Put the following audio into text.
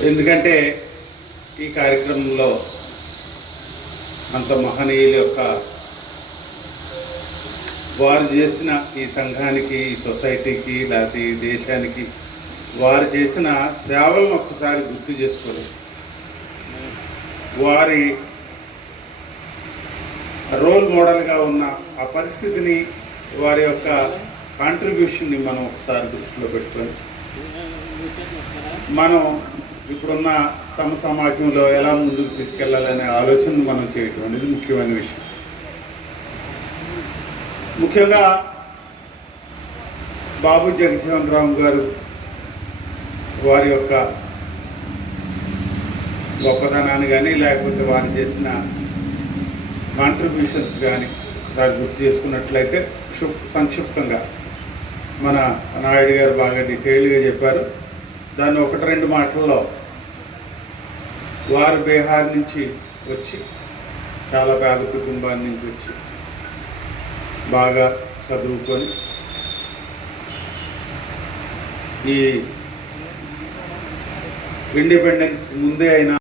ఎందుకంటే ఈ కార్యక్రమంలో అంత మహనీయుల యొక్క వారు చేసిన ఈ సంఘానికి ఈ సొసైటీకి లేకపోతే ఈ దేశానికి వారు చేసిన సేవలను ఒక్కసారి గుర్తు చేసుకోవాలి వారి రోల్ మోడల్గా ఉన్న ఆ పరిస్థితిని వారి యొక్క కాంట్రిబ్యూషన్ని మనం ఒకసారి దృష్టిలో పెట్టుకొని మనం ఇప్పుడున్న సమ సమాజంలో ఎలా ముందుకు తీసుకెళ్ళాలనే ఆలోచన మనం చేయటం అనేది ముఖ్యమైన విషయం. ముఖ్యంగా బాబు జగజీవన్ రామ్ గారు వారి యొక్క గొప్పతనాన్ని కానీ లేకపోతే వారు చేసిన కాంట్రిబ్యూషన్స్ కానీ ఒకసారి గుర్తు చేసుకున్నట్లయితే సంక్షిప్తంగా మన నాయుడు గారు బాగా డీటెయిల్గా చెప్పారు. దాన్ని ఒకటి రెండు మాటల్లో వారు బీహార్ నుంచి వచ్చి చాలా పేద కుటుంబాన్ని నుంచి వచ్చి బాగా చదువుకొని ఈ ఇండిపెండెన్స్ ముందే అయినా